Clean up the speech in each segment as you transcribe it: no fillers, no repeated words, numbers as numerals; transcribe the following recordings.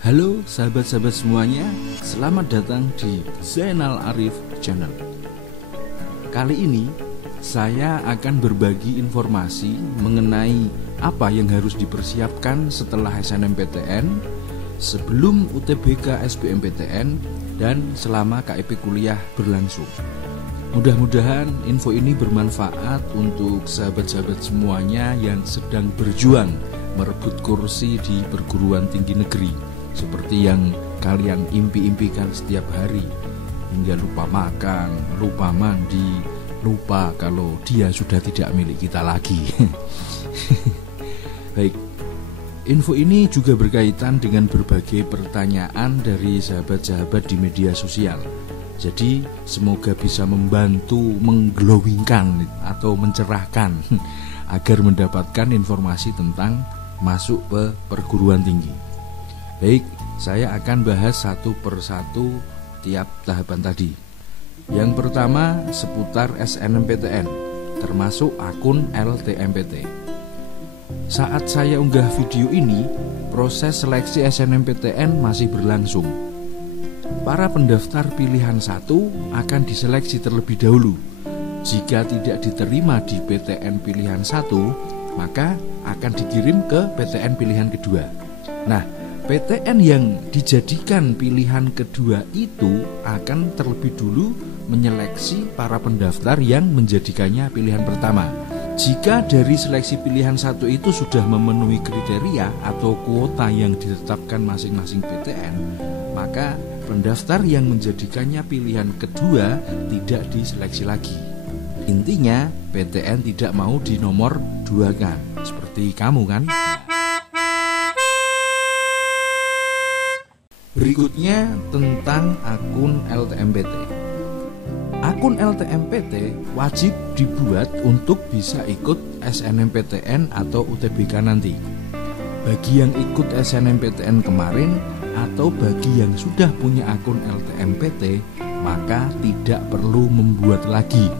Halo sahabat-sahabat semuanya, selamat datang di Zainal Arif Channel. Kali ini saya akan berbagi informasi mengenai apa yang harus dipersiapkan setelah SNMPTN, sebelum UTBK SBMPTN, dan selama KIP kuliah berlangsung. Mudah-mudahan info ini bermanfaat untuk sahabat-sahabat semuanya yang sedang berjuang merebut kursi di perguruan tinggi negeri, seperti yang kalian impi-impikan setiap hari, hingga lupa makan, lupa mandi, lupa kalau dia sudah tidak milik kita lagi. Baik, info ini juga berkaitan dengan berbagai pertanyaan dari sahabat-sahabat di media sosial. Jadi semoga bisa membantu mengglowingkan atau mencerahkan agar mendapatkan informasi tentang masuk ke perguruan tinggi. Baik, saya akan bahas satu persatu tiap tahapan tadi. Yang pertama seputar SNMPTN, termasuk akun LTMPT. Saat saya unggah video ini, proses seleksi SNMPTN masih berlangsung. Para pendaftar pilihan 1 akan diseleksi terlebih dahulu. Jika tidak diterima di PTN pilihan 1, maka akan dikirim ke PTN pilihan kedua. Nah, PTN yang dijadikan pilihan kedua itu akan terlebih dulu menyeleksi para pendaftar yang menjadikannya pilihan pertama. Jika dari seleksi pilihan 1 itu sudah memenuhi kriteria atau kuota yang ditetapkan masing-masing PTN, maka pendaftar yang menjadikannya pilihan kedua tidak diseleksi lagi. Intinya PTN tidak mau dinomor 2-kan, seperti kamu kan? Berikutnya tentang akun LTMPT. Akun LTMPT wajib dibuat untuk bisa ikut SNMPTN atau UTBK nanti. Bagi yang ikut SNMPTN kemarin atau bagi yang sudah punya akun LTMPT, maka tidak perlu membuat lagi,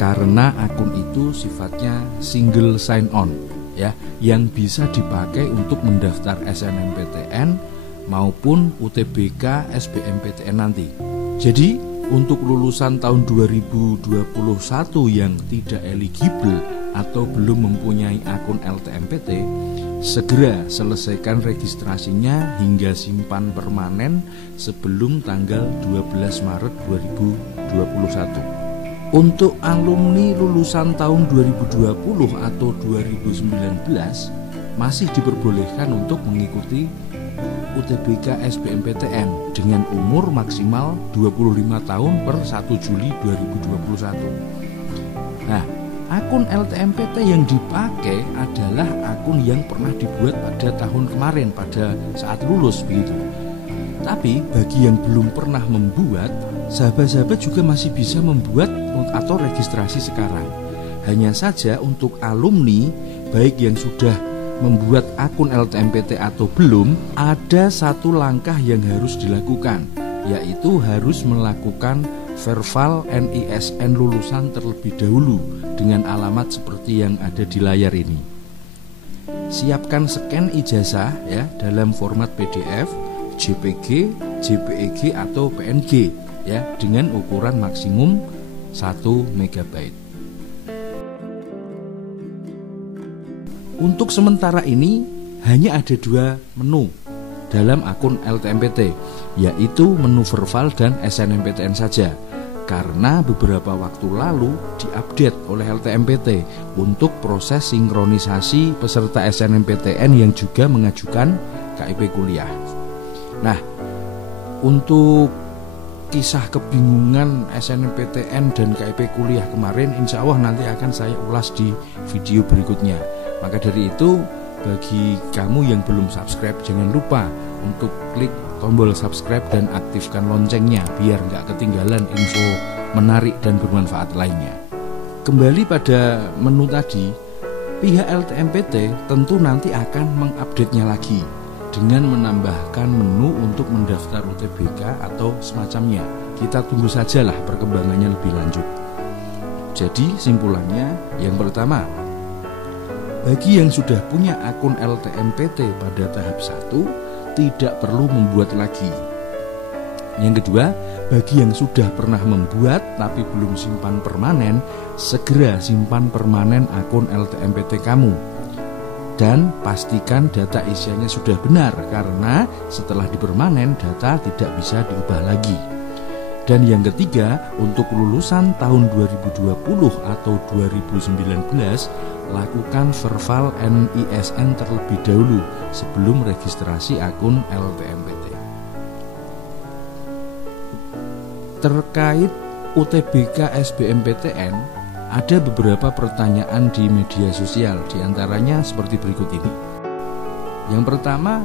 karena akun itu sifatnya single sign on, ya, yang bisa dipakai untuk mendaftar SNMPTN maupun UTBK SBMPTN nanti. Jadi untuk lulusan tahun 2021 yang tidak eligible atau belum mempunyai akun LTMPT, segera selesaikan registrasinya hingga simpan permanen sebelum tanggal 12 Maret 2021. Untuk alumni lulusan tahun 2020 atau 2019 masih diperbolehkan untuk mengikuti UTBK SBMPTN dengan umur maksimal 25 tahun per 1 Juli 2021. Nah, akun LTMPT yang dipakai adalah akun yang pernah dibuat pada tahun kemarin pada saat lulus begitu. Tapi bagi yang belum pernah membuat, sahabat-sahabat juga masih bisa membuat atau registrasi sekarang. Hanya saja untuk alumni, baik yang sudah membuat akun LTMPT atau belum, ada satu langkah yang harus dilakukan, yaitu harus melakukan verbal NISN lulusan terlebih dahulu dengan alamat seperti yang ada di layar ini. Siapkan scan ijazah ya dalam format PDF, JPG, JPEG atau PNG ya dengan ukuran maksimum 1 MB. Untuk sementara ini hanya ada 2 menu dalam akun LTMPT, yaitu menu verbal dan SNMPTN saja, karena beberapa waktu lalu diupdate oleh LTMPT untuk proses sinkronisasi peserta SNMPTN yang juga mengajukan KIP kuliah. Nah, untuk kisah kebingungan SNMPTN dan KIP kuliah kemarin, insya Allah nanti akan saya ulas di video berikutnya. Maka dari itu, bagi kamu yang belum subscribe, jangan lupa untuk klik tombol subscribe dan aktifkan loncengnya biar nggak ketinggalan info menarik dan bermanfaat lainnya. Kembali pada menu tadi, pihak LTMPT tentu nanti akan mengupdate-nya lagi dengan menambahkan menu untuk mendaftar UTBK atau semacamnya. Kita tunggu sajalah perkembangannya lebih lanjut. Jadi simpulannya, yang pertama, bagi yang sudah punya akun LTMPT pada tahap 1, tidak perlu membuat lagi. Yang kedua, bagi yang sudah pernah membuat tapi belum simpan permanen, segera simpan permanen akun LTMPT kamu. Dan pastikan data isiannya sudah benar, karena setelah dipermanen data tidak bisa diubah lagi. Dan yang ketiga, untuk lulusan tahun 2020 atau 2019, lakukan Verval NISN terlebih dahulu sebelum registrasi akun LTMPT. Terkait UTBK SBMPTN, ada beberapa pertanyaan di media sosial, diantaranya seperti berikut ini. Yang pertama,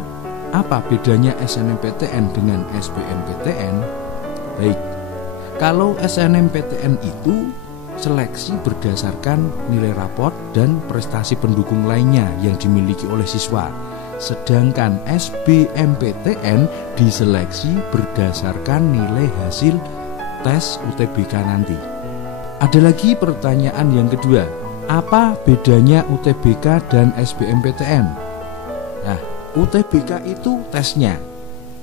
apa bedanya SNMPTN dengan SBMPTN? Baik, kalau SNMPTN itu seleksi berdasarkan nilai raport dan prestasi pendukung lainnya yang dimiliki oleh siswa. Sedangkan SBMPTN diseleksi berdasarkan nilai hasil tes UTBK nanti. Ada lagi pertanyaan yang kedua, apa bedanya UTBK dan SBMPTN? Nah, UTBK itu tesnya,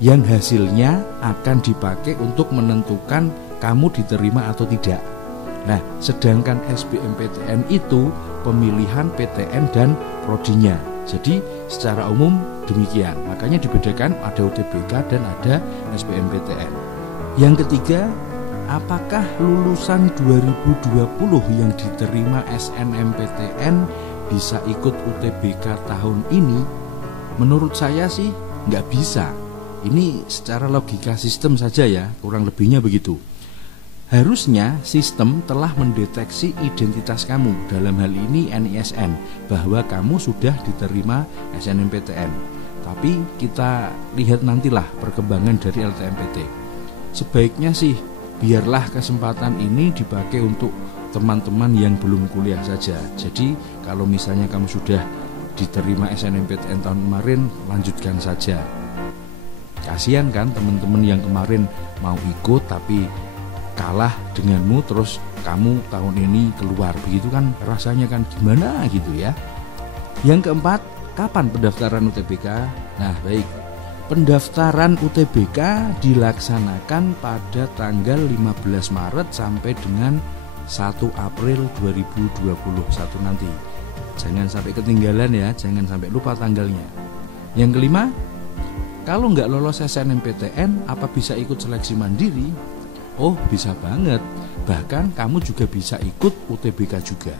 yang hasilnya akan dipakai untuk menentukan kamu diterima atau tidak. Nah, sedangkan SBMPTN itu pemilihan PTN dan prodinya. Jadi secara umum demikian. Makanya dibedakan, ada UTBK dan ada SBMPTN. Yang ketiga, apakah lulusan 2020 yang diterima SNMPTN bisa ikut UTBK tahun ini? Menurut saya sih nggak bisa. Ini secara logika sistem saja ya, kurang lebihnya begitu. Harusnya sistem telah mendeteksi identitas kamu, dalam hal ini NISN, bahwa kamu sudah diterima SNMPTN. Tapi kita lihat nantilah perkembangan dari LTMPT. Sebaiknya sih biarlah kesempatan ini dipakai untuk teman-teman yang belum kuliah saja. Jadi kalau misalnya kamu sudah diterima SNMPTN tahun kemarin, lanjutkan saja. Kasihan kan teman-teman yang kemarin mau ikut tapi kalah denganmu, terus kamu tahun ini keluar, begitu kan rasanya kan gimana gitu ya. Yang keempat, kapan pendaftaran UTBK? Nah baik, pendaftaran UTBK dilaksanakan pada tanggal 15 Maret sampai dengan 1 April 2021 nanti. Jangan sampai ketinggalan ya, jangan sampai lupa tanggalnya. Yang kelima, kalau nggak lolos SNMPTN, apa bisa ikut seleksi mandiri? Oh, bisa banget. Bahkan kamu juga bisa ikut UTBK juga.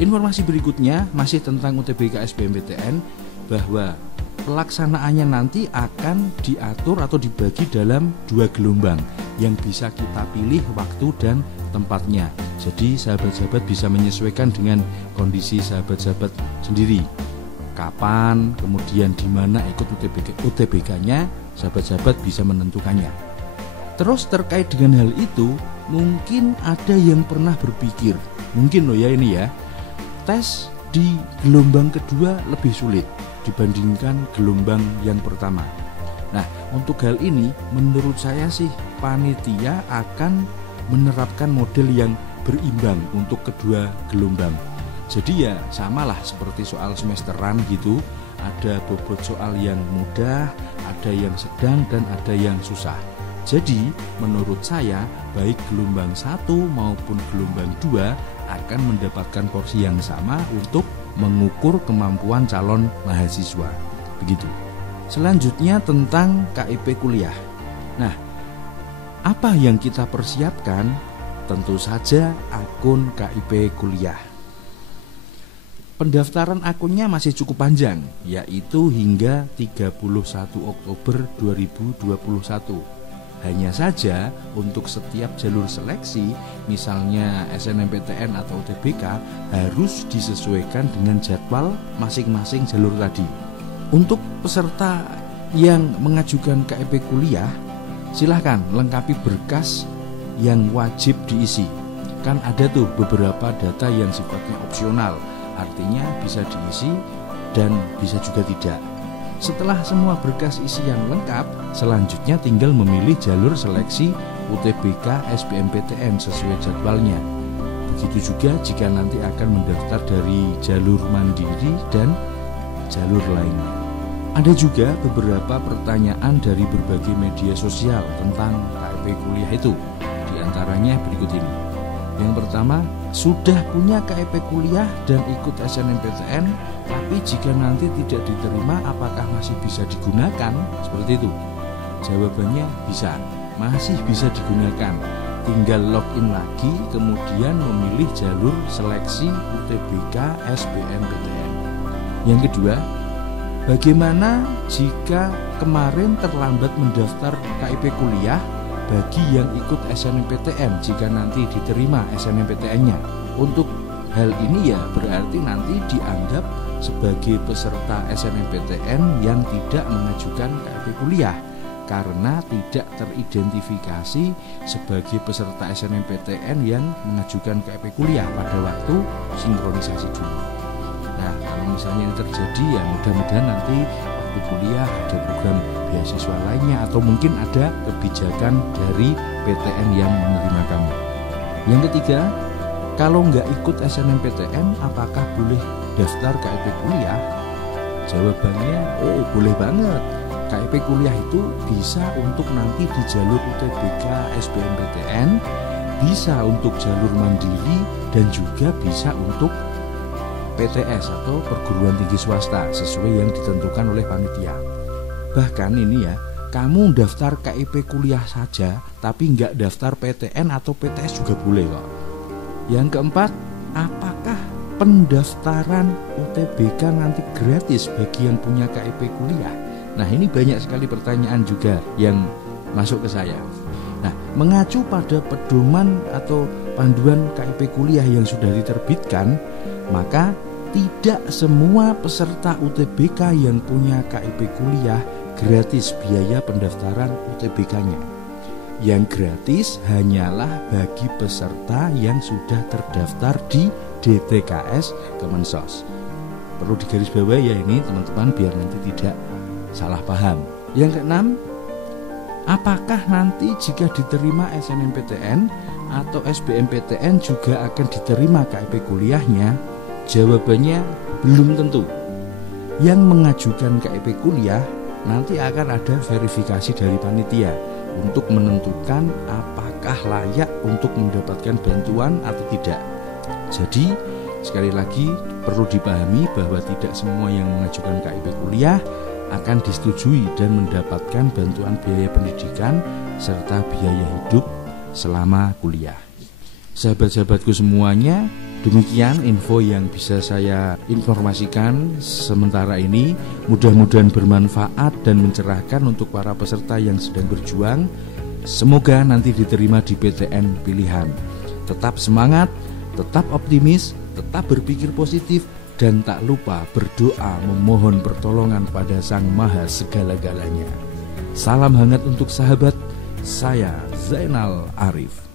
Informasi berikutnya masih tentang UTBK SBMPTN, bahwa pelaksanaannya nanti akan diatur atau dibagi dalam 2 gelombang yang bisa kita pilih waktu dan tempatnya. Jadi sahabat-sahabat bisa menyesuaikan dengan kondisi sahabat-sahabat sendiri. Kapan, kemudian di mana ikut UTBK-nya, sahabat-sahabat bisa menentukannya. Terus terkait dengan hal itu, mungkin ada yang pernah berpikir, mungkin loh ya ini ya, tes di gelombang kedua lebih sulit dibandingkan gelombang yang pertama. Nah, untuk hal ini menurut saya sih panitia akan menerapkan model yang berimbang untuk kedua gelombang. Jadi ya samalah seperti soal semesteran gitu, ada bobot soal yang mudah, ada yang sedang dan ada yang susah. Jadi menurut saya baik gelombang 1 maupun gelombang 2 akan mendapatkan porsi yang sama untuk mengukur kemampuan calon mahasiswa. Begitu. Selanjutnya tentang KIP kuliah. Nah, apa yang kita persiapkan? Tentu saja akun KIP kuliah. Pendaftaran akunnya masih cukup panjang, yaitu hingga 31 Oktober 2021. Hanya saja untuk setiap jalur seleksi, misalnya SNMPTN atau UTBK, harus disesuaikan dengan jadwal masing-masing jalur tadi. Untuk peserta yang mengajukan KIP kuliah, silahkan lengkapi berkas yang wajib diisi. Kan ada tuh beberapa data yang sifatnya opsional, artinya bisa diisi dan bisa juga tidak. Setelah semua berkas isian lengkap, selanjutnya tinggal memilih jalur seleksi UTBK SBMPTN sesuai jadwalnya. Begitu juga jika nanti akan mendaftar dari jalur mandiri dan jalur lainnya. Ada juga beberapa pertanyaan dari berbagai media sosial tentang KIP kuliah itu. Di antaranya berikut ini. Yang pertama, sudah punya KIP kuliah dan ikut SNMPTN, tapi jika nanti tidak diterima apakah masih bisa digunakan? Seperti itu. Jawabannya bisa, masih bisa digunakan. Tinggal login lagi, kemudian memilih jalur seleksi UTBK SBMPTN. Yang kedua, bagaimana jika kemarin terlambat mendaftar KIP kuliah bagi yang ikut SNMPTN jika nanti diterima SNMPTN-nya? Untuk hal ini ya berarti nanti dianggap sebagai peserta SNMPTN yang tidak mengajukan KIP kuliah karena tidak teridentifikasi sebagai peserta SNMPTN yang mengajukan KIP kuliah pada waktu sinkronisasi dulu. Nah, kalau misalnya ini terjadi ya mudah-mudahan nanti waktu kuliah ada program beasiswa lainnya atau mungkin ada kebijakan dari PTN yang menerima kamu. Yang ketiga, kalau nggak ikut SNMPTN apakah boleh daftar KIP kuliah? Jawabannya, boleh banget. KIP kuliah itu bisa untuk nanti di jalur UTBK SBMPTN, bisa untuk jalur mandiri dan juga bisa untuk PTS atau perguruan tinggi swasta sesuai yang ditentukan oleh panitia. Bahkan ini ya, kamu daftar KIP kuliah saja tapi nggak daftar PTN atau PTS juga boleh kok. Yang keempat, apakah pendaftaran UTBK nanti gratis bagi yang punya KIP kuliah? Nah, ini banyak sekali pertanyaan juga yang masuk ke saya. Nah, mengacu pada pedoman atau panduan KIP kuliah yang sudah diterbitkan, maka tidak semua peserta UTBK yang punya KIP kuliah gratis biaya pendaftaran UTBK-nya. Yang gratis hanyalah bagi peserta yang sudah terdaftar di DTKS Kemensos. Perlu digarisbawahi ya ini teman-teman biar nanti tidak salah paham. Yang keenam, apakah nanti jika diterima SNMPTN atau SBMPTN juga akan diterima KIP kuliahnya? Jawabannya belum tentu. Yang mengajukan KIP kuliah nanti akan ada verifikasi dari panitia untuk menentukan apakah layak untuk mendapatkan bantuan atau tidak. Jadi sekali lagi perlu dipahami bahwa tidak semua yang mengajukan KIP kuliah akan disetujui dan mendapatkan bantuan biaya pendidikan serta biaya hidup selama kuliah. Sahabat-sahabatku semuanya, demikian info yang bisa saya informasikan sementara ini. Mudah-mudahan bermanfaat dan mencerahkan untuk para peserta yang sedang berjuang. Semoga nanti diterima di PTN pilihan. Tetap semangat, tetap optimis, tetap berpikir positif, dan tak lupa berdoa memohon pertolongan pada Sang Maha Segala-galanya. Salam hangat untuk sahabat, saya Zainal Arif.